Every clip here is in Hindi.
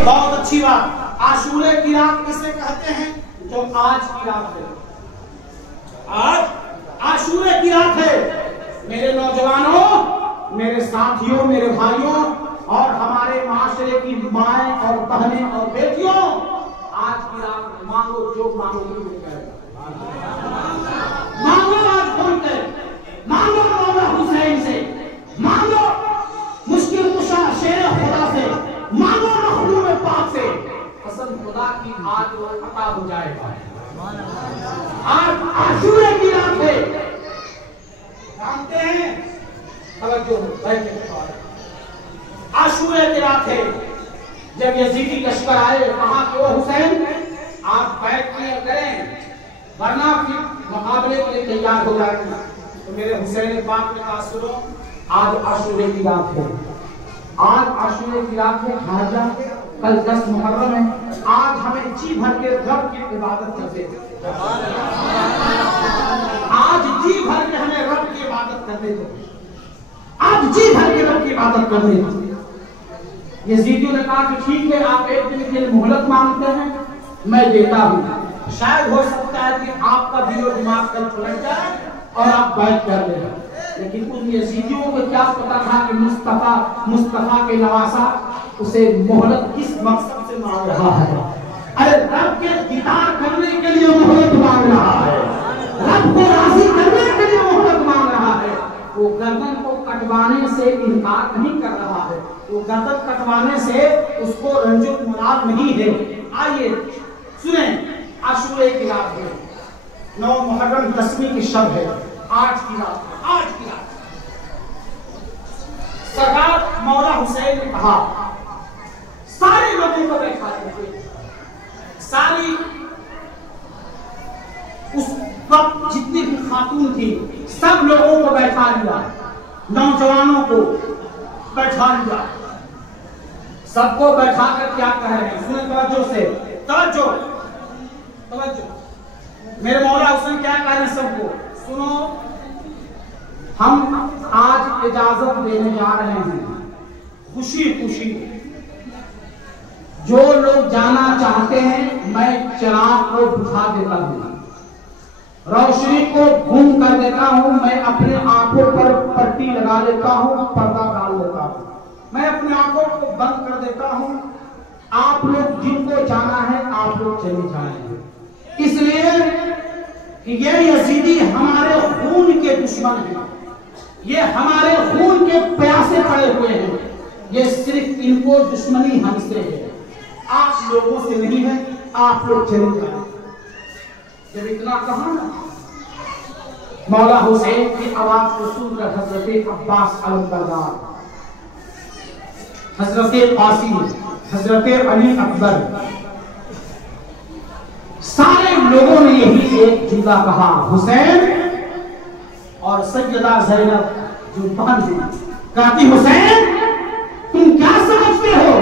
बहुत अच्छी बात। आशूरे की रात किसे कहते हैं? जो आज की रात है। आज आशूरे की रात है। मेरे नौजवानों, मेरे साथियों, मेरे भाइयों और हमारे माशरे की माएं और बहनें और बेटियों, आज की रात मांगो जो मांगोगी मिल जाएगा। मांगो आज खोल कर, मांगो मौला हुसैन से, मांगो मुश्किल कुशा शेर खुदा से, मांगो मखलूक पाक से, कसम खुदा की आज वो अता हो जाएगा। आज आशूरे की रात है, जानते हैं? आशूरे की रात है। जब यजीदी लश्कर आए, कहा कि वो हुसैन आप बैठ किया करें वरना फिर मुकाबले के लिए तैयार हो जाएगा। तो मेरे हुसैन पाक ने कहा सुनो, आज आशूरे की रात है, आज आशूरे की रात है, हाजा कल 10 मुहर्रम है, आज हमें जी भर के रब की इबादत करते थे, आज जी भर के हमें रब की इबादत करते थे, आज जी भर के रब की इबादत करते थे। यजीदियों ने कहा कि ठीक है, आप एक दिन के लिए मोहलत मांगते हैं, मैं देता हूं, शायद हो सकता है कि आपका दिलो दिमाग कल पलट जाए और आप बैठ कर लें। लेकिन उन यजीदियों को क्या पता था कि मुस्तफा के नवासा उसे मोहलत किस मकसद से मांग रहा है। अरे रब के दीदार करने के लिए मोहलत मांग रहा है, रब को राजी करने के लिए मोहलत मांग रहा है। वो गर्दन को कटवाने से इनकार नहीं कर रहा है, वो गर्दन कटवाने से उसको रंजुल मुराद नहीं है। आइए सुने, आशूरे की रात है, 9 मुहर्रम 10वीं की शब है, आज की रात है, आज की रात। सरकार मौला हुसैन ने कहा सारे लोगों को बैठा दीजिए, सारी उस वक्त जितनी भी खातून थी सब लोगों को बैठा लिया, नौजवानों को बैठा लिया, सबको बैठा कर क्या कह रहे हैं? सुने तवज्जो से, तवज्जो तवज्जो। मेरे मौला हुसैन क्या कह रहे हैं सबको? सुनो, हम आज इजाजत देने जा रहे हैं खुशी खुशी। जो लोग जाना चाहते हैं मैं चिराग को बुझा देता हूं, रोशनी को गुम कर देता हूं, मैं अपने आंखों पर पट्टी लगा लेता हूं, पर्दा डाल देता हूं, मैं अपने आंखों को बंद कर देता हूं। आप लोग जिनको जाना है आप लोग चले जाएंगे, इसलिए कि ये यजीदी हमारे खून के दुश्मन हैं, ये हमारे खून के प्यासे पड़े हुए हैं, ये सिर्फ इनको दुश्मनी हमसे है, आप लोगों से नहीं है, आप लोग चले जाएंगे। जब इतना कहा ना, मौला हुसैन की आवाज को सुनकर हजरत अब्बास अलमबरदार, हजरत कासिम, हजरत अली अकबर, सारे लोगों ने यही एक जुमला कहा, हुसैन। और सैयदा ज़ैनब जो बहन थी कहती, हुसैन तुम क्या समझते हो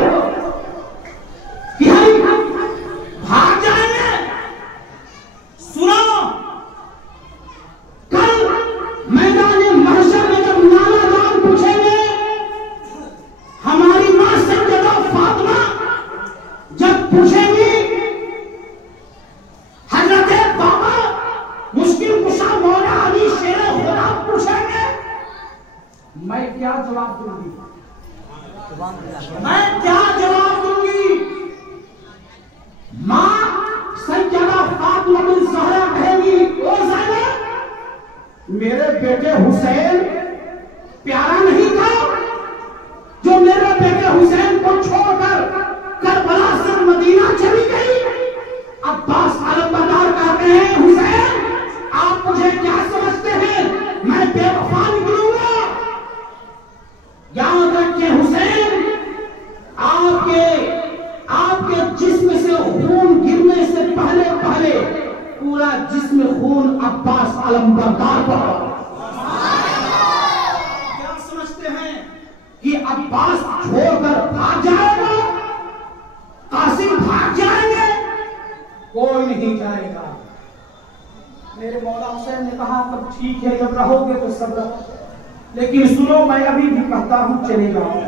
कि हम भाग जाएंगे? सुनो, कल मैदान महशर में जब नाना जान पूछेंगे, हमारी मां सैयदा फातिमा जब पूछेंगी, हजरत बाबा मुश्किल कुशा मौला अली शेर खुदा पूछेंगे, मैं क्या जवाब दूंगी? मैं क्या जवाब दूंगी? मां सैयदा फातिमा बिन ज़हरा कहेगी, ओ ज़ैनब, मेरे बेटे हुसैन प्यारा नहीं था जो मेरे बेटे हुसैन को छोड़कर करबला से मदीना चली गई? अब्बास अलमबरदार कहते हैं, हुसैन आप मुझे क्या समझते हैं, मैं बेवफा निकलूंगा? याद रखिए हुसैन, आपके जिस्म से खून गिरने से पहले पहले पूरा जिस्म खून अब्बास अलमबरदार पर। क्या समझते हैं कि अब्बास छोड़कर भाग जाएगा, कासिम भाग जाएंगे? कोई नहीं जाएगा। मेरे मौला हुसैन ने कहा तब ठीक है, जब रहोगे तो सब रहो, लेकिन सुनो मैं अभी भी कहता हूं चले जाओ।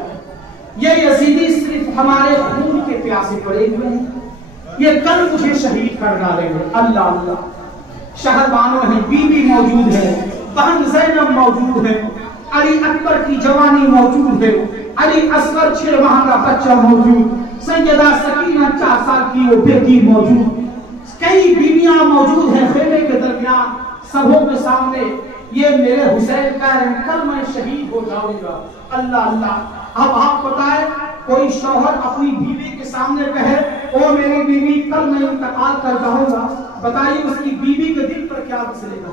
ये यजीदी सिर्फ हमारे खून के प्यासे पड़े हुए हैं, ये कल मुझे शहीद कर डालेंगे। अल्लाह अल्लाह। शहरबानो है, बीवी मौजूद है, बहन ज़ैनब मौजूद है, अली अकबर की जवानी मौजूद है, अली असगर 6 माह का बच्चा मौजूद, सैयदा सकीना 4 साल की वो बेटी मौजूद, कई बीवियां मौजूद हैं खेमे के दरमियान, सबों के सामने ये मेरे हुसैन कह रहे हैं कल मैं शहीद हो जाऊंगा। अल्लाह अल्लाह। अब आप बताएं, कोई शौहर अपनी बीवी के सामने कहे ओ मेरी बीवी कल मैं इंतकाल कर जाऊंगा, बताइए उसकी बीवी के दिल पर क्या गुजरेगा?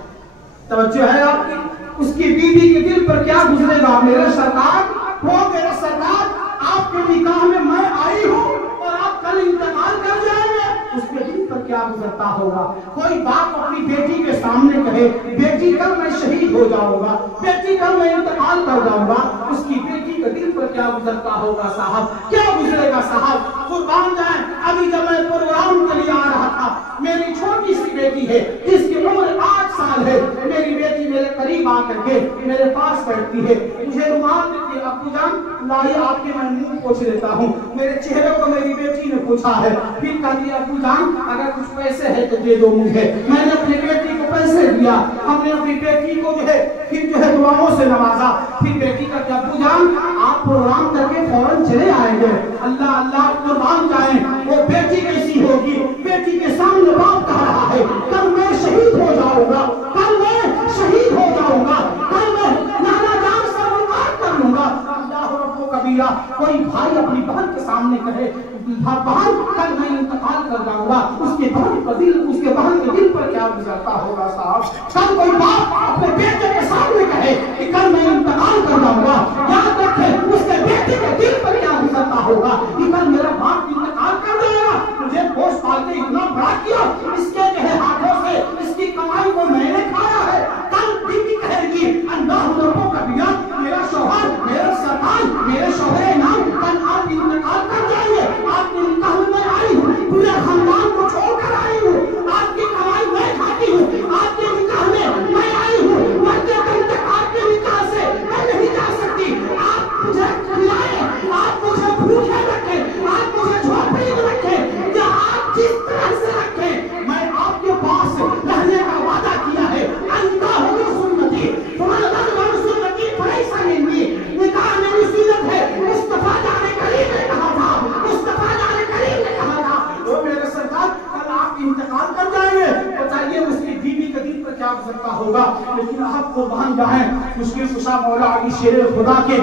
तवज्जो है आपकी? उसकी बीवी के दिल पर क्या गुजरेगा? मेरे सरकार, वो मेरे सरकार, आपके निकाह में मैं आई हूँ और आप कल इंतकाल कर जाएंगे, उसके दिल पर क्या गुजरता होगा? कोई बाप अपनी बेटी के सामने कहे बेटी कल मैं शहीद हो जाऊंगा, बेटी कल मैं इंतकाल कर जाऊंगा, उसकी बेटी के दिल पर क्या गुजरता होगा साहब? क्या गुजरेगा साहब? कुर्बान जाए, अभी जब मैं प्रोग्राम के लिए आ रहा था, मेरी छोटी सी बेटी है, इसकी उम्र 8 साल है, मेरी बेटी मेरे करीब आकर के मेरे पास बैठती है, मुझे रुमाल देती है, अब्बू जान लाइए आपके मैं मुंह पोंछ लेता हूँ। मेरे चेहरे को मेरी बेटी ने पूछा है, फिर कहती है अब्बू जान अगर कुछ पैसे है तो दे दो मुझे। मैंने अपनी बेटी को पैसे दिया, हमने अपनी बेटी को जो है फिर जो है दुआओं से नवाजा, फिर बेटी का क्या अब्बू जान आप प्रोग्राम करके फौरन चले आएंगे। अल्लाह अल्लाह, कुर्बान जाए, वो बेटी कैसी होगी? बेटी के सामने बाप कह रहा है कल मैं शहीद हो जाऊंगा, कल मैं शहीद हो जाऊंगा, कल मैं नाना जान से मुलाकात कर लूंगा। अल्लाह रब्बो कबीरा। कोई भाई अपनी बहन के सामने कहे बहन कल मैं इंतकाल कर जाऊंगा, उसके बहन के दिल पर क्या गुजरता होगा साहब? कल कोई बाप अपने बेटे के सामने कहे कि कल मैं इंतकाल कर जाऊंगा, याद रखे उसके बेटे के दिल पर क्या गुजरता होगा कि कल मेरा बाप इंतकाल कर जाएगा, मुझे पोस्ट पाल के इतना बड़ा किया, इसके जो है हाथों से इसकी कमाई को मैंने खाया है। कल बीवी कहेगी अल्लाह रब्बो कबीरा, मेरा शौहर, मेरा सरकार, मेरे शौहरे नाम कल आप इंतकाल कर जाएंगे, आपके निकाह में आई हूँ, पूरे खानदान को छोड़कर आई हूँ, आपकी कमाई मैं खाती हूँ, आपके निकाह में मैं आई हूँ, मरते दम तक आपके निकाह से मैं नहीं जा सकती। आप मुझे खिलाए, आप मुझे भूखे रखे, आप मुझे झोपड़ी में रखे, या आप जिस तरह से रखे, मैं आपके पास रहने का वादा किया है। निकाह होगी सुन्नती, तुम्हारा दरबार सुन्नती बड़ी सही, निकाह मेरी सुन्नत है। मुस्तफा जाने करीम ने कहा था, मुस्तफा जाने करीम ने कहा था, वो मेरे सरकार कल आप इंतकाल कर जाएंगे, बताइए उसकी बीवी के दिल पर क्या गुजरता होगा? लेकिन आप कुर्बान जाए मुश्किल कुशा मौला अली शेर खुदा के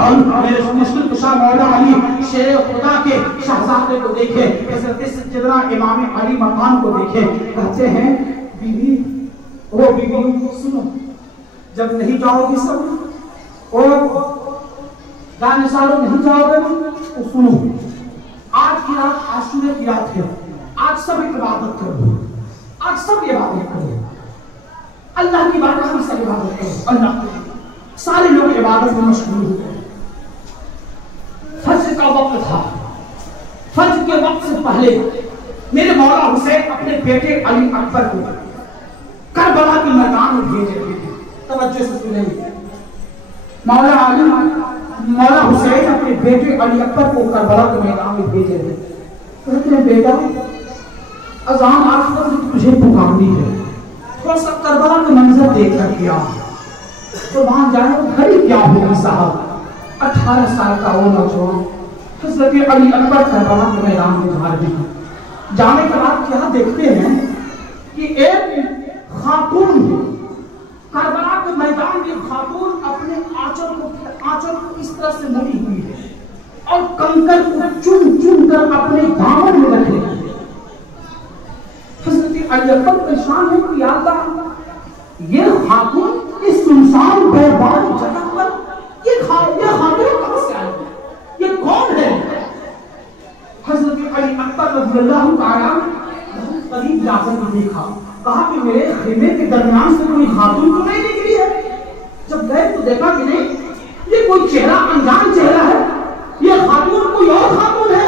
और मेरे मुश्किल कुशा मौला अली शेर खुदा के शहजादे को देखे, हज़रत सैयदना इमाम अली मकान को देखे, कहते हैं बीवी ओ बीवी सुनो, जब नहीं जाओगी सब और गाने सालों नहीं जाओगे तो सुनो, आज की रात आशूरे की रात है, आज सब इबादत करो, आज सब इबादत करो, अल्लाह की बात हम सब इबादत करो। अल्लाह सारे लोग इबादत में मशगूल हो गए। फज्र का वक्त था, फज्र के वक्त से पहले मेरे मौला हुसैन अपने बेटे अली अकबर को करबला के मैदान में भेज रहे थे। तवज्जो से सुनेंगे, मौला हुसैन अपने बेटे अली अकबर को करबला के मैदान में भेज रहे थे। कहते हैं बेटा अजान आखिर से तुझे पुकारनी है, थोड़ा सा करबला का मंजर देख कर किया तो वहां जाए घड़ी क्या होगी साहब? 18 साल का वो नौजवान हज़रत अली अकबर करबला के मैदान में जा रहे हैं। जाने के बाद क्या देखते हैं कि एक खातून करबला के मैदान में खातून अपने आंचल को इस तरह से मुड़ी हुई है और कंकर को चुन चुन कर अपने दामन में रख रही है। हज़रत अली अकबर परेशान है कि या अल्लाह ये खातून इस सुनसान बेबाद जगह पर ये खातून कहां से आई है? ये कौन है? हज़रत अली अकबर रज़ियल्लाहु ताला बहुत करीब जाकर देखा, कहा कि मेरे खेमे के दरमियान से कोई खातून तो नहीं निकली है। जब गए तो देखा कि नहीं, ये कोई चेहरा अनजान चेहरा है, ये खातून कोई और खातून है,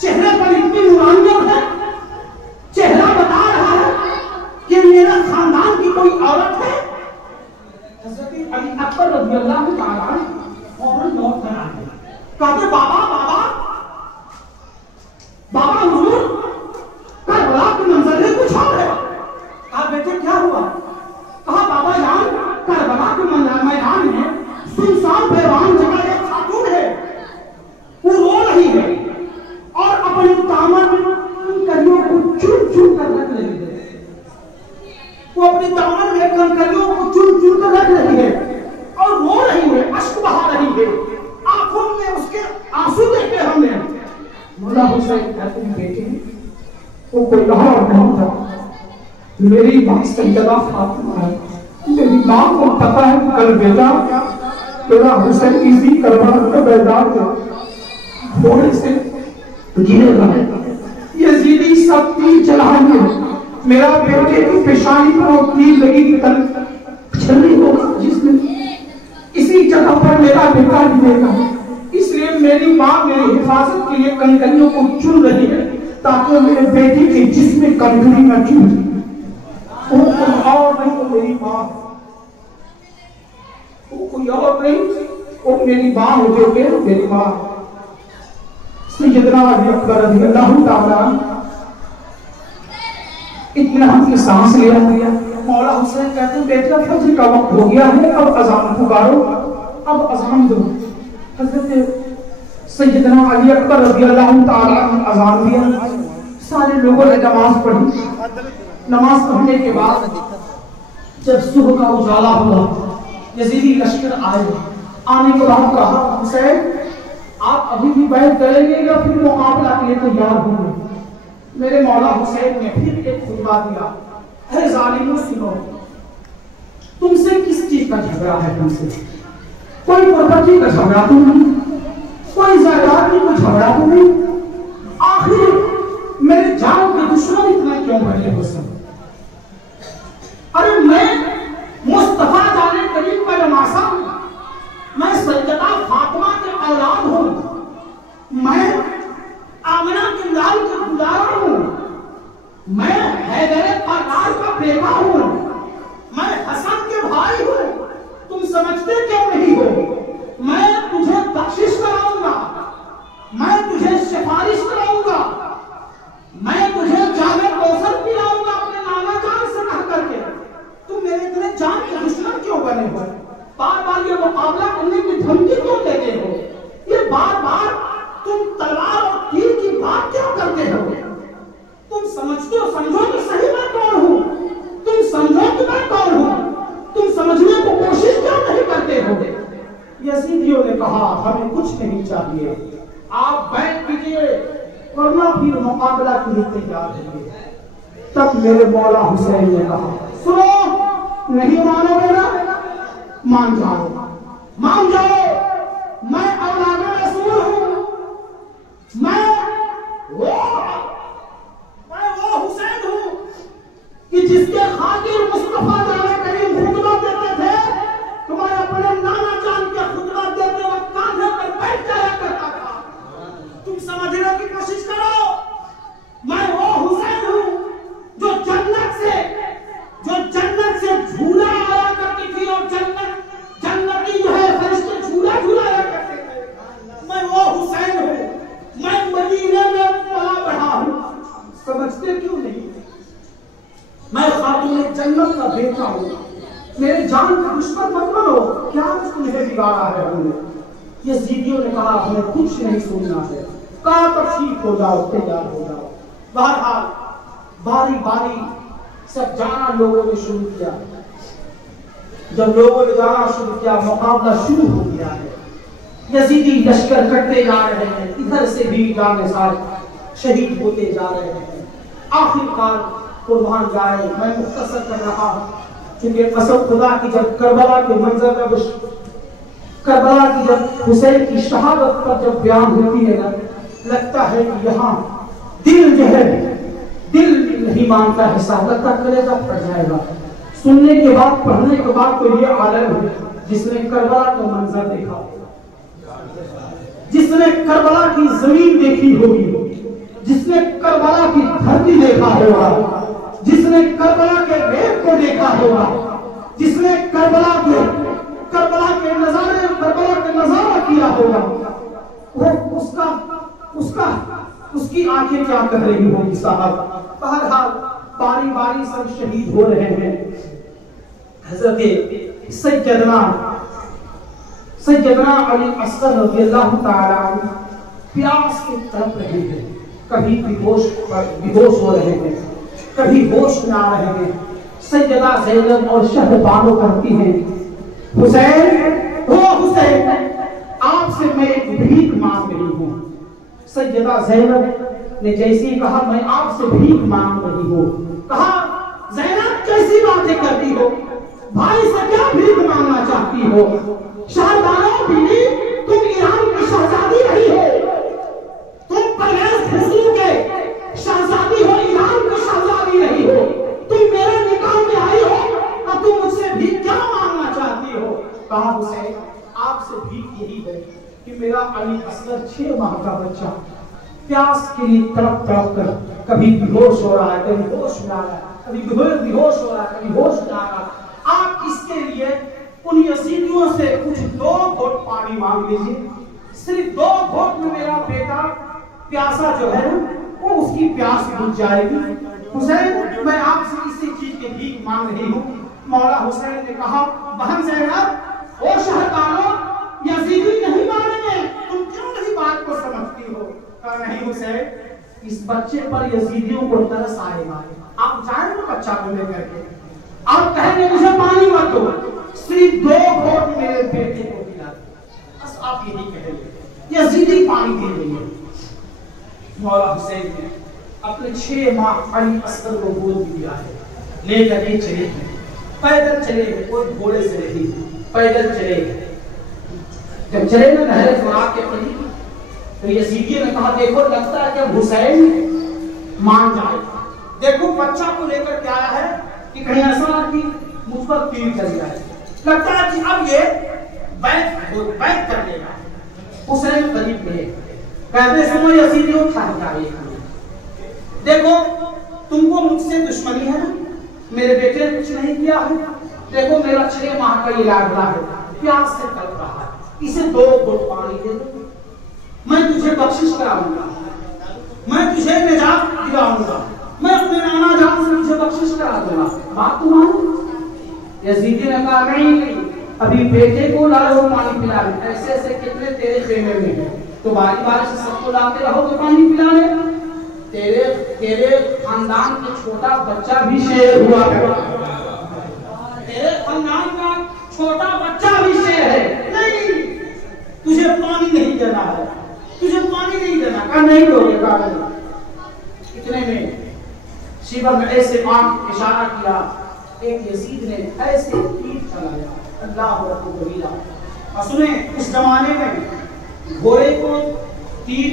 चेहरे पर इतनी नूरानियत है, चेहरा बता रहा है कि मेरा खानदान की कोई औरत है। हज़रत अली अकबर रज़ियल्लाहु ताला फौरन लौट कर आ गए, कहते बाबा बाबा मौला हुसैन कहते हैं बेटे वो कोई और नहीं था, मेरी माँ सैयदा फातिमा है। मेरी माँ को पता है कल बेटा तेरा हुसैन इसी करबला के मैदान में घोड़े से गिरेगा, यजीदी सब तीर चलाएंगे, मेरा बेटे की पेशानी पर वो तीर लगेगी, कल छलनी होगा जिसमें इसी जगह पर मेरा बेटा गिरेगा। इसलिए मेरी माँ मेरी हिफाजत के लिए कंकरियों को चुन रही है ताकि मेरे बेटे के जिस्म कंकरी न चुने। वो कोई और नहीं, वो मेरी माँ, वो कोई और नहीं, वो मेरी माँ हो जो मेरी माँ। सैयदना अली अकबर रज़ियल्लाहु ताला इत्मीनान की सांस लिया। मौला हुसैन कहते हैं बेटा फज्र का वक्त हो गया है, अब अज़ान पुकारो, अब अज़ान दो। हज़रत सैयदना अली अकबर रज़ियल्लाहु ताला ने अज़ान दिया, सारे लोगों ने नमाज पढ़ी। नमाज पढ़ने के बाद जब सुबह का उजाला हुआ, यजीदी लश्कर आए, आने के बाद कहा हुसैन आप अभी भी बैठ करेंगे या फिर मुकाबला के लिए तैयार होंगे? मेरे मौला हुसैन ने फिर एक खुतबा दिया, है जालिमों सुनो, तुमसे किस चीज का झगड़ा है? तुमसे कोई प्रॉपर्टी का झगड़ा तो नहीं, कोई जायदाद का झगड़ा तो नहीं, आखिर मेरे जान के दुश्मन इतना क्यों बने हो सब? अरे मैं मुस्तफा जाने करीम का नवासा हूं, मैं सैयदा फातिमा के औलाद हूं, मैं आमिना के लाल का दुलारा हूं, मैं हैदर करार का बेटा हूं, मैं हसन के भाई हूं। तुम समझते क्यों नहीं हो? मैं तुझे बख्शिश कराऊंगा, मैं तुझे सिफारिश कराऊंगा, मैं तुझे जामे कौसर पिलाऊंगा अपने नाना जान से कह करके। तुम मेरे इतने जान के दुश्मन क्यों बने हो? बार बार ये मुकाबला करने की धमकी क्यों देते हो? ये बार बार तुम तलवार और तीर की बात क्यों करते हो? तुम समझते हो, समझो तो सही मैं कौन हूं, तुम समझो कि मैं कौन हूं, तुम समझने को कोशिश क्यों नहीं करते हो? यजीदियों ने कहा हमें कुछ नहीं चाहिए, आप बैठ कीजिए वरना फिर मुकाबला के लिए तैयार होंगे। तब मेरे मौला हुसैन ने कहा सुनो, नहीं मानोगे ना, मान जाओ, मान जाओ, मैं औलाद रसूल हूं, मैं वो हुसैन हूं कि जिसके खातिर मुस्तफा जाने करीम खुतबा देते थे, तुम्हारे अपने नाना जान के खुतबा देते वक्त कांधे पर बैठ जाया करता था। तुम समझने की कोशिश करो, मैं वो हुसैन हूं जो जन्नत से झूला आया करती थी और जन्नती जो है फरिश्ते झूला झूलाया करते थे। मैं वो हुसैन हूं, मैं मदीने में पला बढ़ा हूं। समझते क्यों नहीं? मैं खातून जन्नत का बेटा हूं, मेरे जान का दुश्मन मत बनो। क्या तुम्हें बिगाड़ा है हमने? यजीदियों ने कहा हमें कुछ नहीं सुनना है, कहा तो ठीक हो जाओ, तैयार हो जाओ। बहरहाल बारी बारी सब जाना लोगों ने शुरू किया। जब लोगों ने जाना शुरू किया, मुकाबला शुरू हो गया है। यजीदी लश्कर कटते जा रहे हैं, इधर से भी जाने सारे शहीद होते जा रहे हैं। आखिरकार कुर्बान जाए, मैं मुख्तसर कर रहा हूं क्योंकि कसम खुदा की जब करबला के मंजर में करबला की जब हुसैन की शहादत पर जब बयान होती है ना, लगता है कि यहाँ दिल जो है दिल नहीं मानता है, लगता कलेजा फट जाएगा। सुनने के बाद, पढ़ने के बाद तो ये आलम है जिसने करबला का मंजर देखा, जिसने करबला की जमीन देखी होगी, जिसने करबला की धरती देखा होगा, जिसने करबला के रेत को देखा होगा, जिसने करबला के नजारा किया होगा, वो उसकी आंखें क्या कह रही होगी साहब। बहरहाल बारी बारी सब शहीद हो रहे हैं। हजरत सैयदना अली असगर रज़ियल्लाहु ताला प्यास से तड़प रहे हैं, कभी बेहोश हो रहे हैं, कभी होश में आ रहे हैं। सैयदा ज़ैनब और शहरबानो कहती हैं हुसैन, ओ हुसैन, आपसे मैं एक भीख मांग रही हूँ। सैयदा ज़ैनब ने जैसे ही कहा मैं आपसे भीख मांग रही हूँ, कहा ज़ैनब कैसी बातें करती हो, भाई से क्या भीख मांगना चाहती हो? शाहजहां बीवी, तुम ईरान की शहजादी रही हो, तुम परवेज़ खुसरो के शहजादी हो, ईरान की शहजादी रही हो, तुम मेरे निकाह में आई हो और तुम मुझसे भीख क्या मांगना चाहती हो? कहा हुसैन आपसे भीख यही है कि मेरा अली असगर 6 माह का बच्चा प्यास के लिए तड़प तड़प कर कभी बेहोश हो रहा है, कभी होश में आ रहा है, कभी बेहोश हो रहा है, कभी होश में आ रहा है। आप इसके लिए उन यजीदियों से कुछ 2 घोट पानी मांग लीजिए, सिर्फ 2 घोट में मेरा बेटा प्यासा जो है वो उसकी प्यास बुझ जाएगी। हुसैन मैं आपसे इसी चीज की भीख मांग रही हूँ। मौला हुसैन ने कहा बहन ज़ैनब ओ शहरबानो यजीदी नहीं मानेंगे, तुम क्यों नहीं बात को समझती हो? कहा नहीं हुसैन इस बच्चे पर यजीदियों को तरस आएगा, आप जाएंगे बच्चा को लेकर के, आप कहेंगे मुझे पानी मत दो, सिर्फ 2 घोट मेरे बेटे को पिला दो, बस आप यही कहेंगे, यजीदी पानी दे देंगे। मौला हुसैन ने अपने 6 माह अली असगर को गोद दिया है, लेकर के चले गए, पैदल चले गए, कोई घोड़े से नहीं, पैदल चले गए। जब चले ना नहर फुरात के करीब तो यजीदी ने कहा देखो लगता है कि हुसैन मान जाए, देखो बच्चा को लेकर के आया है कि कहीं ऐसा ना कि मुझ पर तीर चल जाए, लगता है कि अब ये बैठ कर लेगा। हुसैन करीब गए, कहते सुनो यजीदियों ठहर जाइए, देखो तुमको मुझसे दुश्मनी है ना, मेरे बेटे ने कुछ नहीं किया है, देखो मेरा 6 माह का इलाज रहा है, प्यास से तड़प रहा है, इसे 2 घोट पानी दे दो, मैं तुझे बख्शिश कराऊंगा, मैं तुझे निजात दिलाऊंगा, मैं अपने नाना जान से तुझे बख्शिश करा दूंगा, बात तू मान। यजीदी ने कहा नहीं, अभी बेटे को लाओ पानी पिला ले, ऐसे ऐसे कितने तेरे खेमे में है, तो बारी बारी से सबको लाते रहो तो पानी पिला ले, तेरे खानदान के छोटा बच्चा भी शेर हुआ है, तेरे खानदान का छोटा बच्चा भी शेर है, नहीं तुझे पानी नहीं देना है, तुझे पानी नहीं देना, कहा नहीं दोगे, कहा नहीं। इतने में शिवर ने ऐसे आंख इशारा किया, एक यजीद ने ऐसे तीर चलाया, अल्लाह अकबर कबीरा। और सुने उस जमाने में घोड़े को तीर,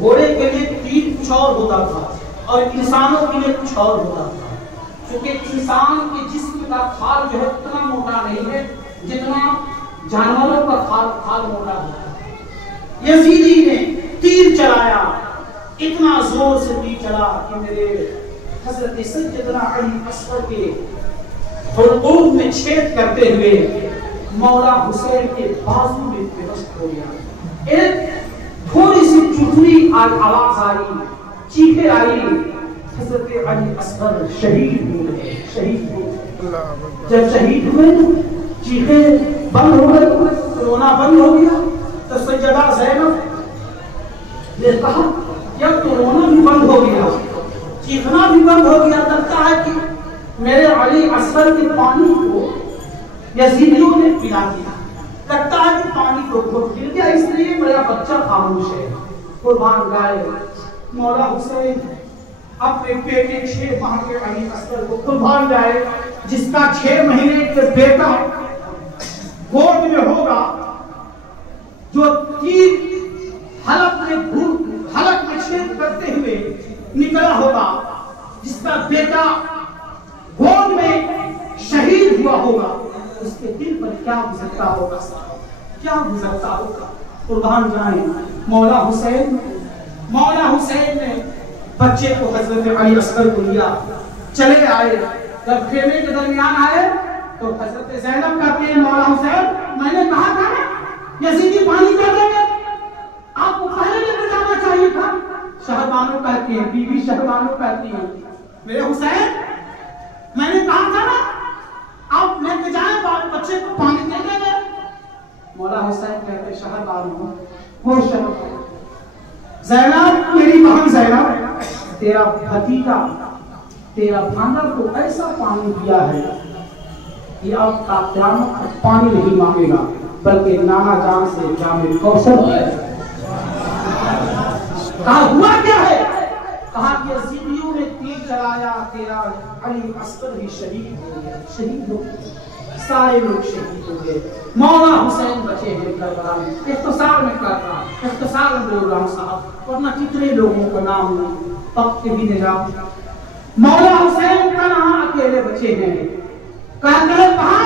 घोड़े के लिए तीर कुछ और होता था और इंसानों के लिए कुछ और होता था, क्योंकि इंसान के जिस्म का खाल जो है उतना मोटा नहीं है जितना जानवरों का खाल मोटा होता है। यजीदी ने तीर चलाया, इतना जोर से तीर चला कि मेरे हजरत सैयदना अली असगर के हुलकूम में छेद करते हुए मौला हुसैन के बाजू में बेहोश हो गया। एक थोड़ी सी चुटनी आवाज आई, चीखें आई, हजरत अली असगर शहीद हुए, शहीद हुए। जब शहीद हुए चीखें बंद हो गई, रोना बंद हो गया, तो सैयदा ज़ैनब ने कहा जब तो रोना भी बंद हो गया, चीखना भी बंद हो गया, लगता है कि मेरे अली असगर के पानी को यजीदियों ने पिला दिया, लगता है कि पानी को घोट गिर गया, इसलिए मेरा बच्चा खामोश है। कुर्बान गाए मौला हुसैन अपने बेटे 6 माह के अली असगर को कुर्बान गाए, जिसका 6 महीने के बेटा गोद में होगा, जो तीर हलक में छेद करते हुए निकला होगा, जिसका बेटा गोद में शहीद हुआ होगा, उसके दिल पर क्या गुजरता होगा, क्या गुजरता होगा। कुर्बान जाए मौला हुसैन ने बच्चे को हजरत अली असगर को लिया, चले आए, जब खेमे के दरमियान आए तो हजरत ज़ैनब कहती है मौला हुसैन मैंने कहा था ना यजीदी पानी दे देंगे, आपको पहले लेकर जाना चाहिए था। शहरबानो कहती है, बीवी शहरबानो कहती है मेरे हुसैन मैंने कहा था ना आप लेके जाए बच्चे को पानी दे देंगे। मौला हुसैन कहते शहरबानो वो ज़ैनब मेरी बहन ज़ैनब, तेरा भतीजा तेरा भांजा को ऐसा पानी दिया है कि अब क़यामत पानी नहीं मांगेगा, बल्कि नाना जान से जामे कौसर कहा हुआ क्या है? कहा कि यजीदियों ने तीर चलाया, तेरा अली अस्कर भी शहीद हो गया। शहीद हो गए, सारे लोग शहीद हो गए, मौला हुसैन बचे हैं करबला में। इख्तिसार में कर रहा, इख्तिसार में बोल रहा हूँ साहब, वरना कितने लोगों का नाम वक्त भी नहीं जाता। मौला हुसैन का नाम अकेले बचे हैं। कहते हैं कहा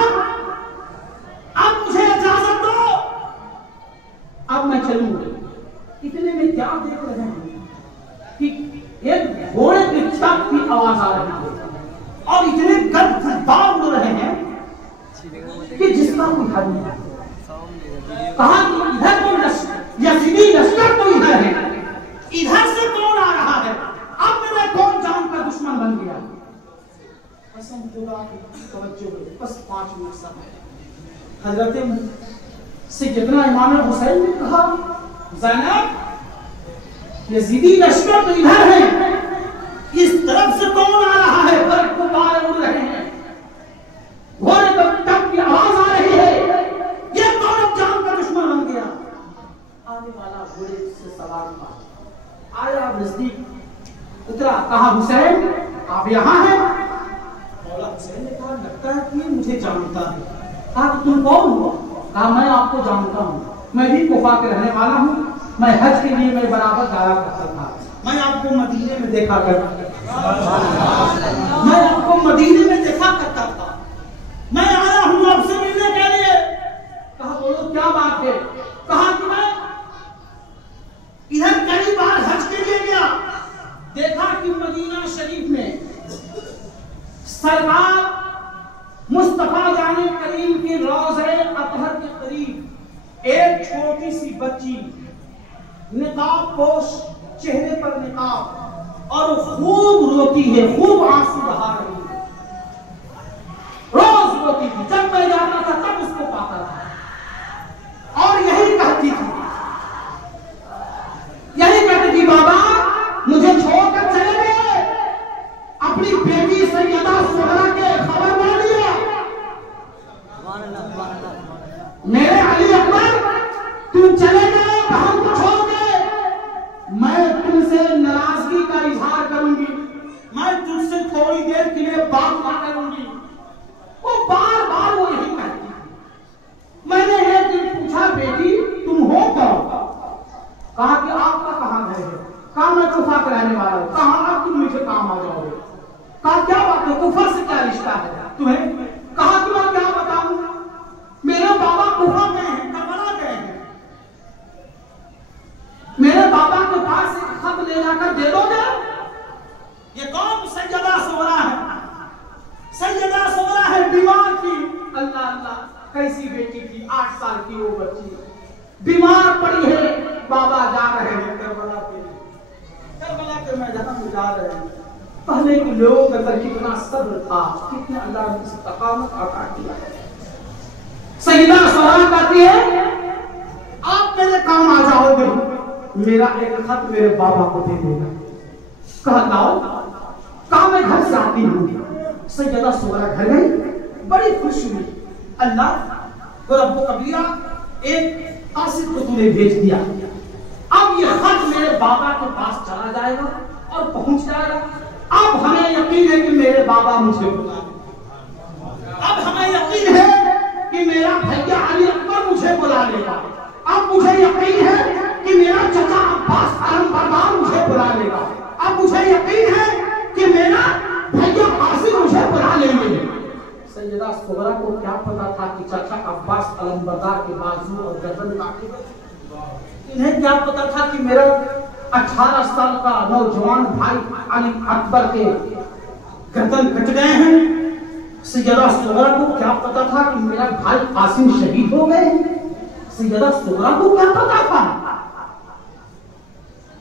अब मुझे इजाजत दो, अब मैं चलूंगा। इतने में क्या देख रहे हैं कि एक घोड़े के छाप की आवाज आ रही है और इतने गद्दार उड़ रहे हैं कि जिसका कोई हद नहीं। कहा कि इधर तो यजीदी लश्कर तो इधर है, इधर से कौन आ रहा है? अब मेरा कौन जान का दुश्मन बन गया? कसम खुदा की तवज्जो है, बस 5 मिनट समय। हजरत सैयदना इमाम हुसैन ने कहा ज़ैनब, यजीदी लश्कर तो इधर है, इस तरफ से कौन आ रहा है? पर गुब्बारे उड़ रहे हैं, घोड़े टप की आवाज आ रही है, ये कौन जान का दुश्मन बन गया? आने वाला घोड़े से सवार था, आया नजदीक उतरा, कहा हुसैन आप यहाँ हैं? मौला हुसैन ने कहा लगता है कि मुझे जानता है। कहा तुम कौन हो? कहा मैं आपको जानता हूँ, मैं भी कुफा के रहने वाला हूँ, मैं हज के लिए मैं बराबर जाया करता था, मैं आपको मदीने में देखा करता था, मैं आपको मदीने में देखा करता था, मैं आया हूँ आपसे मिलने के लिए। कहा बोलो क्या बात है? कहा कि मैं इधर कई बार हज के लिए गया, देखा कि मदीना शरीफ में सरकार मुस्तफा जाने करीम के रोज़े अतहर के करीब एक छोटी सी बच्ची निकाब पोश, चेहरे पर निकाब, और खूब रोती है, खूब आंसू बहा रही है, रोज रोती थी। जब मैं जाता था तब उसको पाता था और यही कहती थी, यही कहती थी बाबा मुझे छोड़कर चले गए, अपनी बेटी सैयदा सुहरा के खबर पा लिया, मेरे अली अकबर तुम चले गए बहन को छोड़ के, मैं तुमसे नाराजगी का इजहार करूंगी, मैं तुझसे थोड़ी देर के लिए बात ना करूंगी। वो बार बार वो यही कहती थी। मैंने एक दिन पूछा बेटी तुम हो कौन? कहा कि आपका कहाँ घर है? कहा मैं कुफा के रहने वाला हूँ। कहा अब तुम मुझे काम आ जाओगे। कहा क्या बात है, कुफा से क्या रिश्ता है तुम्हें? कहा कि मैं क्या बताऊं, मेरे बाबा कुफा गए हैं, करबला गए हैं, मेरे बाबा के पास एक खत ले जाकर दे दोगे? ये कौन सैयदा सुहरा है? सैयदा सुहरा है, बीमार थी, अल्लाह अल्लाह कैसी बेटी थी, 8 साल की वो बच्ची बीमार पड़ी है, बाबा जा रहे हैं करबला के मैदान में जा रहे हैं। पहले के लोगों के अंदर कितना सब्र था, कितने अल्लाह ने इस्तकामत अता किया। सैयदा सुहरा कहती है आप मेरे काम आ जाओगे, मेरा एक खत मेरे बाबा को दे देगा। कहा लाओ। कहा मैं घर से आती हूँ। सैयदा सुहरा घर गई, बड़ी खुश हुई, अल्लाह को रब्बो कबीरा एक कासिद को तूने भेज दिया, अब ये खत मेरे बाबा के पास चला जाएगा और पहुंच जाएगा। अब हमें यकीन है कि मेरे बाबा मुझे बुला लेंगे, अब हमें यकीन है कि मेरा भैया अली अकबर मुझे बुला लेगा, अब मुझे यकीन है कि मेरा चचा अब्बास आलमबरदार मुझे बुला लेगा, अब मुझे यकीन है कि मेरा भैया कासिम मुझे बुला लेंगे। सैयदा सुहरा को क्या पता था कि चाचा अब्बास आलमबरदार के बाजू और गर्दन काटेगा? इन्हें क्या पता था कि मेरा 18 साल का नौजवान भाई अली अकबर के गर्दन कट गए हैं? सैयदा सुहरा को क्या पता था कि मेरा भाई कासिम शहीद हो गए? सैयदा सुहरा को क्या पता था?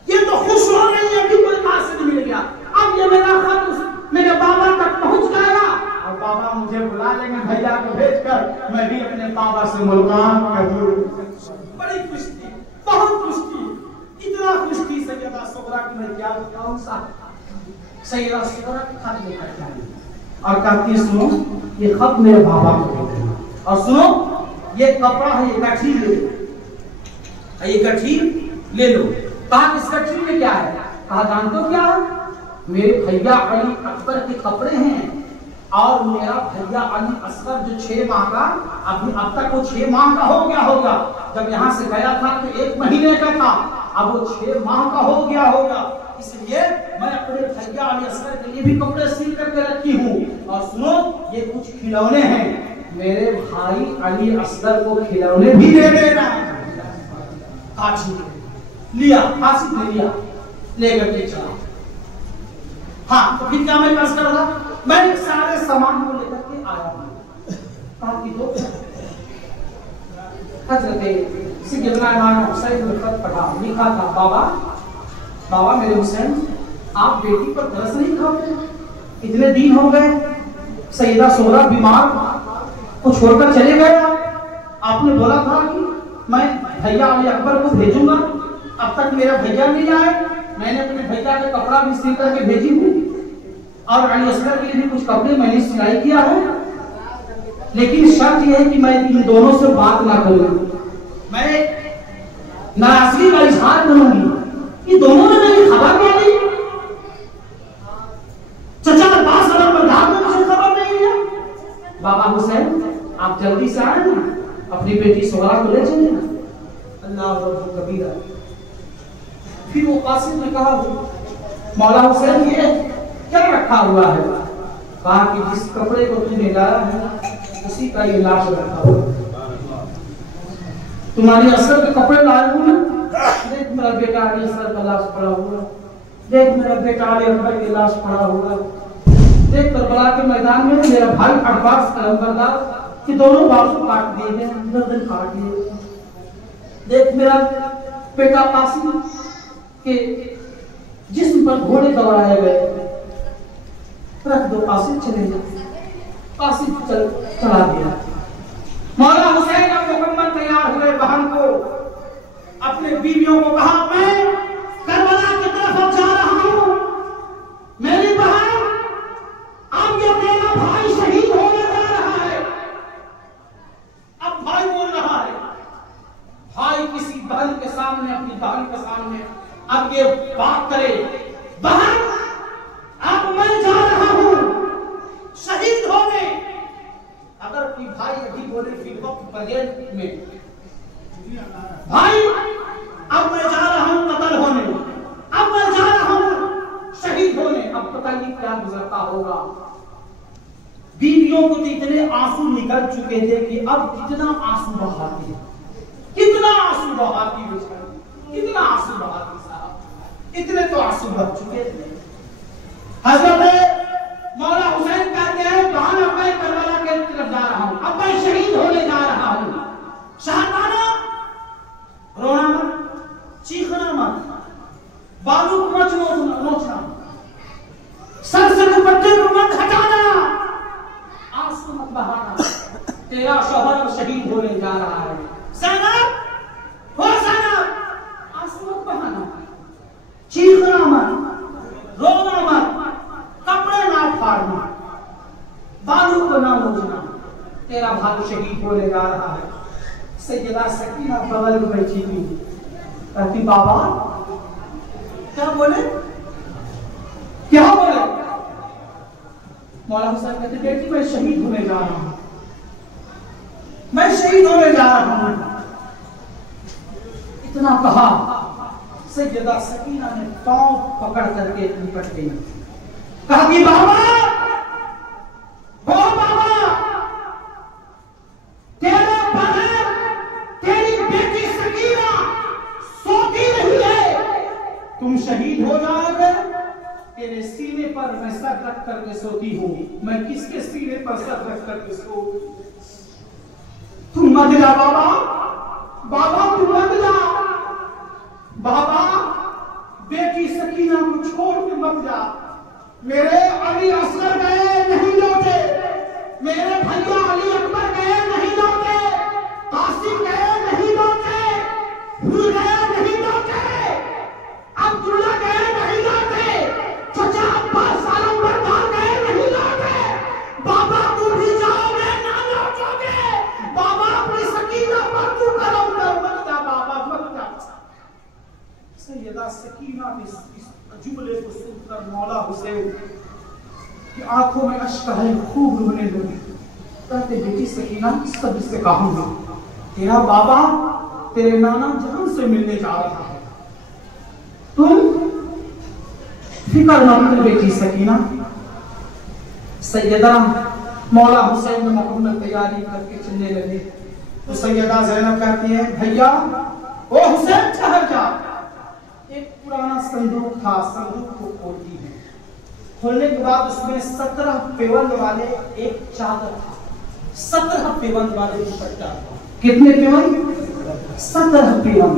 ये तो खुश हो रही है कि कोई कासिम मिल गया, अब ये मेरा खत मेरे बाबा तक पहुंच जाएगा और बाबा मुझे बुला लेंगे भैया को भेजकर, मैं भी अपने बाबा से मुलाकात करूं। बड़ी खुश थी, बहुत खुश थी, इतना खुश थी सैयदा सुहरा की मैं क्या बताऊं साहब। सैयदा सुहरा खत लेकर के आई और कहती सुनो ये खत मेरे बाबा को दे देना, और सुनो ये कपड़ा है, ये गठी ले लो, ये गठी ले लो, कहा इस फैक्ट्री में क्या है? कहा जानते हो क्या है? मेरे भैया अली अकबर के कपड़े हैं और मेरा भैया अली असगर जो 6 माह का अब तक वो 6 माह का हो गया होगा। जब यहाँ से गया था तो 1 महीने का था, अब वो 6 माह का हो गया होगा। इसलिए मैं अपने भैया अली असगर के लिए भी कपड़े सिल करके रखी हूँ। और सुनो, ये कुछ खिलौने हैं, मेरे भाई अली असगर को खिलौने भी दे देना। लिया, आसिफ ने लिया, लेकर के चला। हाँ, तो फिर क्या मैं कर्ज कर रहा? मैं सारे सामान को लेकर के आया हूँ। कहा कि तो हजरत सैयदना इमाम हुसैन ने खत पढ़ा, लिखा था, बाबा मेरे हुसैन, आप बेटी पर तरस नहीं खाते? इतने दिन हो गए, सैयदा सोहरा बीमार को छोड़कर चले गए। आपने बोला था कि मैं भैया अली अकबर को भेजूंगा, अब तक मेरा भैया नहीं आए। मैंने अपने भैया का कपड़ा भी सिल करके भेजी हूँ और अली असगर के लिए भी कुछ कपड़े मैंने सिलाई किया है, लेकिन शर्त यह है कि मैं इन दोनों से बात ना करूंगी, मैं नाराजगी का इजहार करूंगी। ये दोनों ने मेरी खबर नहीं ली, चचा अब्बास बरदार ने मुझे खबर नहीं दिया। बाबा हुसैन आप जल्दी से आए ना, अपनी बेटी सोहरा को ले चले ना। अल्लाह रब्बुल कबीरा। फिर वो कासिम ने कहा, मौला हुसैन ये क्या रखा हुआ है? कहा कि जिस कपड़े को तूने लाया है उसी का ये लाश रखा हुआ है। तुम्हारी असर के कपड़े लाए हो ना, देख मेरा बेटा अली असर का लाश पड़ा हुआ, देख मेरा बेटा अली अकबर की लाश पड़ा हुआ, देख करबला के मैदान में मेरा भाई अब्बास अलमबरदार कि दोनों बाजू काट दिए गए, गर्दन काट दिए, देख मेरा बेटा कासिम के जिस्म पर घोड़े दौड़ाए गए, रख दो कासिम चले जाए। कासिम चला दिया। मौला हुसैन अब मुकम्मल तैयार हुए, बहन को अपने बीवियों को कहा, मैं करबला की तरफ अब जा रहा हूं, मेरी बहन अब ये तेरा भाई शहीद होने जा रहा है। अब भाई बोल रहा है, भाई किसी बहन के सामने, अपनी बहन के सामने अब ये बात करे, बहन अब मैं जा रहा हूं शहीद होने। अगर कोई भाई अभी बोले फिर वक्त प्रेजेंट में, भाई अब मैं जा रहा हूं कत्ल होने, अब मैं जा रहा हूं शहीद होने, अब पता नहीं क्या गुजरता होगा। बीवियों को तो इतने आंसू निकल चुके थे कि अब कितना आंसू बहाती, कितना आंसू बहाती, कितना आंसू बहाती साहब, इतने तो आंसू बह चुके थे। हजरत मौला हुसैन कहते हैं, बहन अब मैं करबला के तरफ जा रहा हूं, अब मैं शहीद होने जा रहा हूं। शाहबाना रोना मत, चीखना मत, बालू को मत नोचना, सर से दुपट्टे को मत हटाना, आंसू मत बहाना, तेरा शौहर शहीद होने जा रहा है। ज़ैनब, हो ज़ैनब, आंसू मत बहाना, चीखना मत, रोना मत, कपड़े ना फाड़ना, बालू को ना नोचना, तेरा भाई शहीद होने जा रहा है। सैयदा सकीना बगल में बैठी थी, कहती बाबा क्या बोले, क्या बोले? मौला हुसैन कहते, बेटी मैं शहीद होने जा रहा हूं, मैं शहीद होने जा रहा हूं। इतना कहा, सैयदा सकीना ने पांव पकड़ करके निपट गई, कहा कि बाबा, ओ बाबा, तेरे बगैर तेरी बेटी सकीना सोती नहीं है, तुम शहीद हो जाओगे, तेरे सीने पर मैं सर रख करके सोती हूं, मैं किसके सीने पर सर रख करके सोती? तुम मत जा बाबा, बाबा तुम मत जा, बाबा बेटी सकीना को छोड़ के मत जा, मेरे अली असगर गए नहीं लौटे, मेरे भैया अली अकबर गए नहीं लौटे, कासिम गए नहीं लौटे, हुसैन गए नहीं लौटे, अब्दुल्ला गए नहीं लौटे, चचा अब्बास अलमबरदार गए नहीं लौटे, बाबा तुम भी जाओगे ना लौटोगे, बाबा अपनी सकीना पर तू करम कर, मत जा बाबा, मत जा। सैयदा सकीना इस जुमले को सुनकर मौला हुसैन की आंखों में अश्क खूब रोने लगे। कहते बेटी सकीना, सब इससे कहूंगा तेरा बाबा तेरे नाना जान से मिलने जा रहा है, तुम फिक्र न कर बेटी सकीना। सैयदा मौला हुसैन मुकम्मल तैयारी करके चलने लगे तो सैयदा ज़ैनब कहती है भैया ओ हुसैन ठहर जा। एक पुराना संदूक था, संदूक को खोलती है। खोलने के बाद उसमें 17 पेवंद वाले एक चादर था, 17 पेवंद वाले दुपट्टा। कितने पेवंद? 17 पेवंद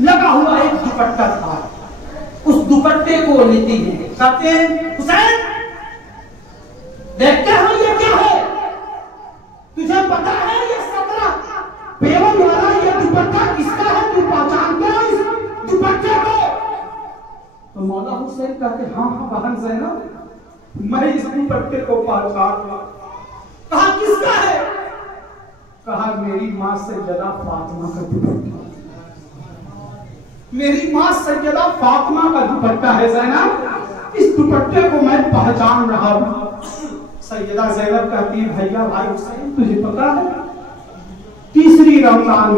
लगा हुआ एक दुपट्टा था। उस दुपट्टे को लेती है, कहते हैं हुसैन देखते हो ये क्या है? तुझे पता है ये 17 पेवंद वाला ये दुपट्टा किसका है? तू पहचानते हो इस दुपट्टे को? तो मौला हुसैन कहते हाँ हाँ बहन ज़ैनब, मैं इस दुपट्टे को पहचानता। कहा किसका है? कहा मेरी माँ सैयदा फातिमा का दुपट्टा, मेरी माँ सैयदा फातिमा का दुपट्टा है ज़ैनब, इस दुपट्टे को मैं पहचान रहा हूँ। सैयदा ज़ैनब कहती है भैया भाई हुसैन तुझे पता है तीसरी रमजान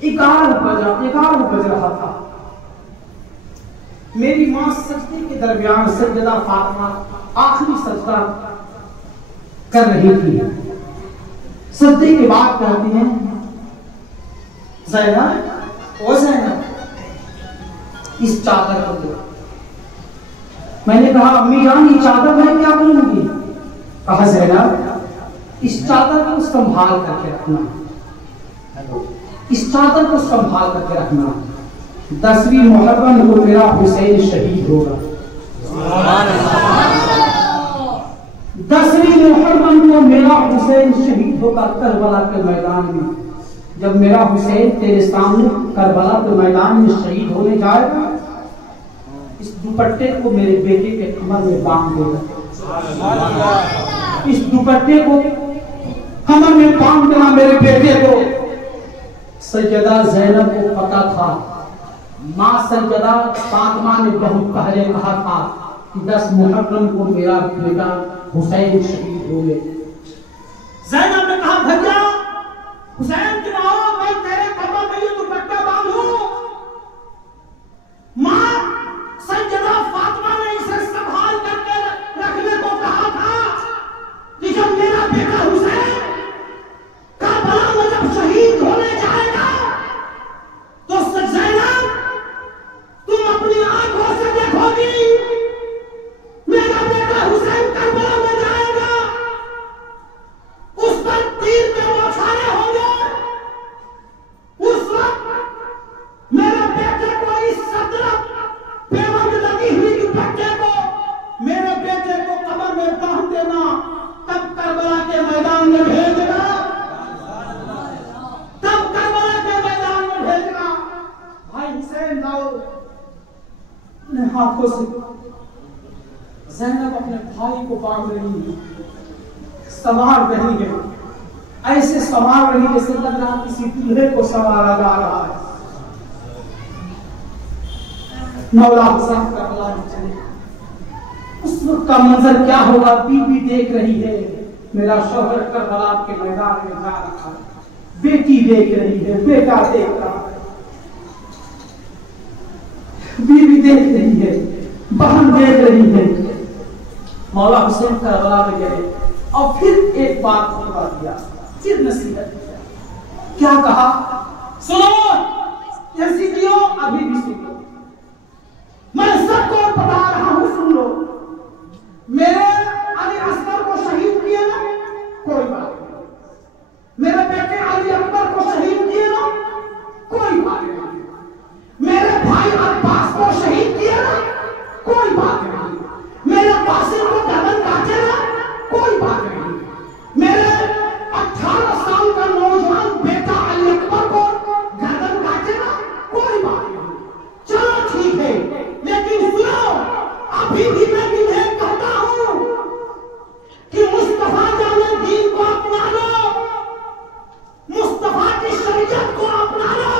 की 11 बज रहा था, मेरी माँ सजदे के दरमियान सैयदा फातिमा आखिरी सजदा कर रही थी। सजदे के बाद कहती हैं ज़ैनब ओ ज़ैनब इस चादर को दो। मैंने कहा अम्मी जान ये चादर मैं क्या करूंगी? कहा ज़ैनब इस चादर को संभाल करके रखना, इस चादर को संभाल करके रखना। 10वीं मुहर्रम को मेरा हुसैन शहीद होगा। 10वीं मुहर्रम को मेरा हुसैन शहीद होगा करबला के मैदान में। जब मेरा हुसैन तेरे सामने करबला के मैदान में शहीद होने जाएगा, इस दुपट्टे को मेरे बेटे के कमर में बांध देगा, इस दुपट्टे को कमर में बांध देना मेरे बेटे को। सैयदा ज़ैनब को पता था, माँ सैयदा फातिमा ने बहुत पहले कहा था कि 10 मुहर्रम को मेरा बेटा हुसैन शहीद हो गए। ज़ैनब ने कहा भैया हुसैन तुम आओ, मैं तेरे कमर में ये दुपट्टा बांधूं। माँ सैयदा फातिमा ने इसे संभाल करके रखने को कहा था कि जब मेरा बेटा हुसैन करबला में जब शहीद होने जाएगा तो ज़ैनब तुम अपनी आंखों से देखोगी मेरा बेटा हुसैन करबला में जाएगा, उस पर तीर के बौछारें होंगे। उस वक्त मेरे बेटे को इस 17 पेवंद लगी हुई दुपट्टे को मेरे बेटे को कमर में बांध देना, तब करबला के मैदान में भेजना, तब करबला के मैदान में भेजना। भाई हुसैन लाओ। अपने हाथों से ज़ैनब अपने भाई को बांध रही है, संवार रही है, ऐसे संवार रही जैसे लग रहा किसी दूल्हे को संवारा जा रहा है। मौला हुसैन करबला में चले, उस वक्त का मंजर क्या होगा? बीवी देख रही है मेरा शौहर करबला के मैदान में जा रहा है, बेटी देख रही है, बेटा देख रहा है, बीवी देख रही है, बहन देख रही है। मौला हुसैन करबला में गए और फिर एक बात बता दिया, फिर नसीहत किया। क्या कहा? सुनो यजीदियों, अभी भी सुनो, मैं सबको बता रहा हूं, सुन लो। मेरे अली असगर को शहीद किया ना, कोई बात नहीं। मेरे बेटे अली अकबर को शहीद किया ना, कोई बात नहीं। मेरे भाई अब्बास को शहीद किया ना, कोई बात नहीं। मेरे कासिम को गर्दन काटे ना, कोई बात नहीं। मेरे 18 साल का नौजवान बेटा अली अकबर को गर्दन काटे ना, कोई बात नहीं। चलो ठीक है, लेकिन सुनो, अभी भी मैं तुम्हें कहता हूं कि मुस्तफा जाने दीन को अपना लो, मुस्तफा की शरीयत को अपना लो।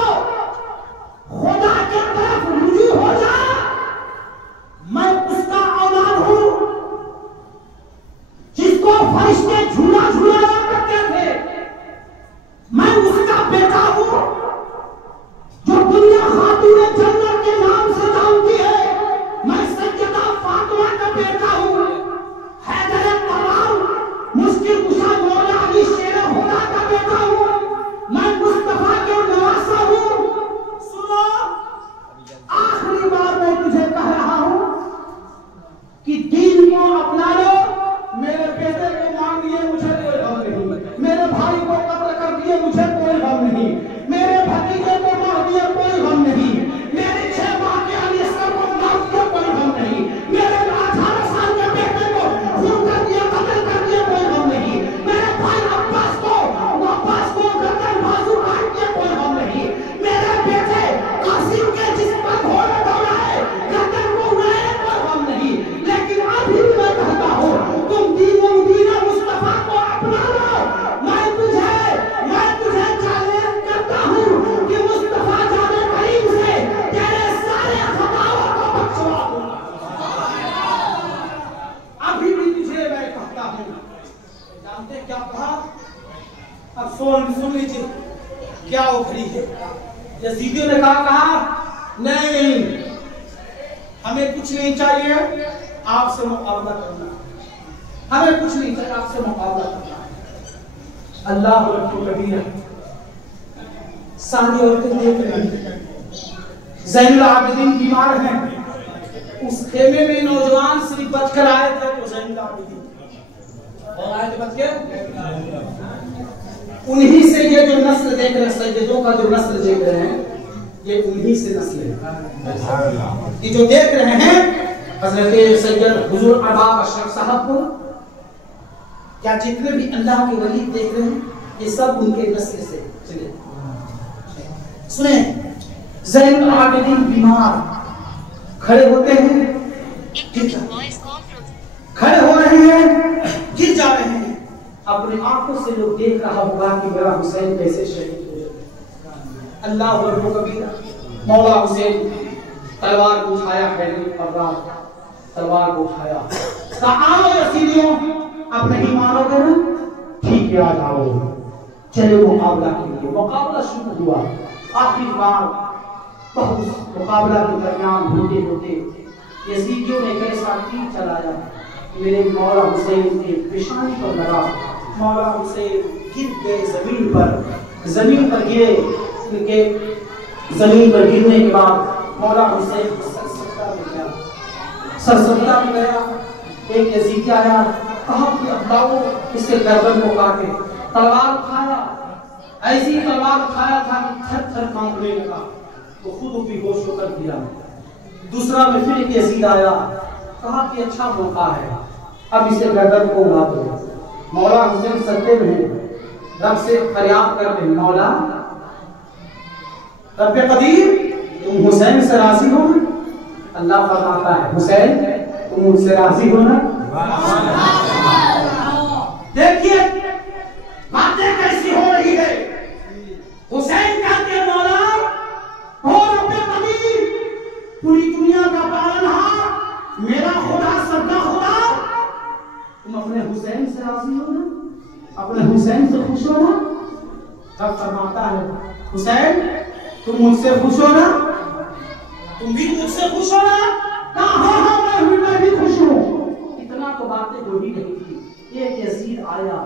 नहीं, हमें कुछ नहीं चाहिए, आपसे मुकाबला करना है। हमें कुछ नहीं चाहिए, आपसे मुकाबला करना है। अल्लाह कबीर सारी औरतें देख रही हैं, ज़ैनुल आबिदीन बीमार हैं, उस खेमे में नौजवान सिर्फ बचकर आए थे तो ज़ैनुल आबिदीन और आए थे बच के। उन्हीं से ये जो नस्ल देख रहे हैं, सैयदों का जो नस्ल देख रहे हैं, ये उन्हीं से नस्ल है। ये जो देख रहे हैं हजरत सैयद हुजूर अरबाब अशरफ साहब को, क्या जितने भी अल्लाह के वली देख रहे हैं, ये सब उनके नस्ल से चले। सुने, ज़ैनुल आबिदीन बीमार, खड़े होते हैं, खड़े हो रहे हैं, गिर जा रहे हैं। अपने आंखों से लोग देख रहा होगा कि मेरा हुसैन कैसे शहीद हो जाए। अल्लाह वल्लु कबीरा, मौला हुसैन तलवार को उठाया, तलवार को उठाया, कहा यसीदियों अब नहीं मारोगे ना, ठीक है आ जाओ, चले मुकाबला के लिए। मुकाबला शुरू हुआ। आखिरी बार बहुत मुकाबला के दरमियान होते होते यजीदियों ने कैसा तीर चलाया, मेरे मौला हुसैन के पेशानी पर लगा। मौला हुसैन गिर गए जमीन पर गिरे। उनके जमीन पर गिरने के बाद मौला हुसैन सरसब्ता में गया। एक यजीदी आया, कहा कि अब लाओ इसके गर्दन को काटे। तलवार उठाया, ऐसी तलवार उठाया था कि थर थर कांपने लगा, तो खुद बेहोश होकर गिरा। दूसरा में फिर एक यजीद आया, कहा कि अच्छा मौका है, अब इसे गर्दन को उड़ा दो। मौला हुसैन सत्ते में रब से फरियाद करते हैं, मौला रब्बे कदीर तुम हुसैन से राजी हो ना? अल्लाह फरमाता है, हुसैन तुम मुझसे राजी हो ना? देखिए बातें कैसी हो रही है। हुसैन कहते हैं, मौला हो रब्बे कदीर, पूरी दुनिया का पालनहार, मेरा खुदा, सबका खुदा, तुम अपने हुसैन से राजी हो ना? अपने हुसैन से खुश हो ना? तब फरमाता है, हुसैन तुम मुझसे खुश हो ना? तुम भी मुझसे खुश हो ना? हाँ, मैं भी खुश हूँ। इतना तो बातें हो ही नहीं थी। एक यजीद आया,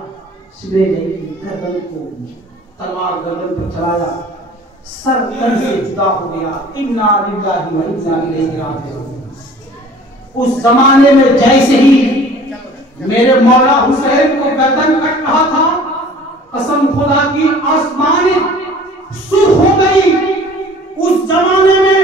सिले गई गर्दन को, तलवार गर्दन पर चलाया, सर तन से जुदा हो गया। इन्ना लिल्लाहि व इन्ना इलैहि राजिऊन। उस जमाने में जैसे ही मेरे मौला हुसैन को गर्दन कट रहा था, कसम खुदा की आसमानी सुर्ख हो गई। उस जमाने में